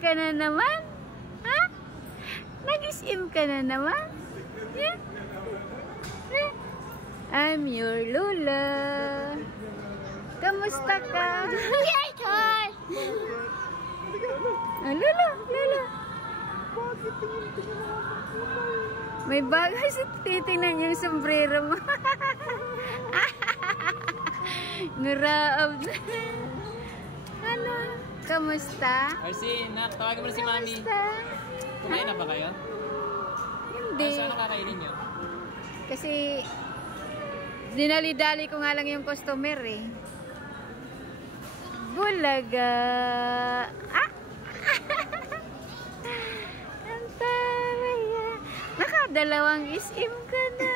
ka na naman? Ha? Nag-SM ka na naman? Yeah? I'm your Lola. Kamusta ka? Lola, Lola. May bagay sa titingnan yung sombrero mo. Nguraab na. Ano? Kamusta? Arsi, nak, tawagin mo na si Mami. Kamusta? Kumain na ba kayo? Hindi. Saan kakainin nyo? Kasi dinali-dali ko nga lang yung customer eh. Bulaga. Ah! Ang taray. Nakadalawang SM ka na.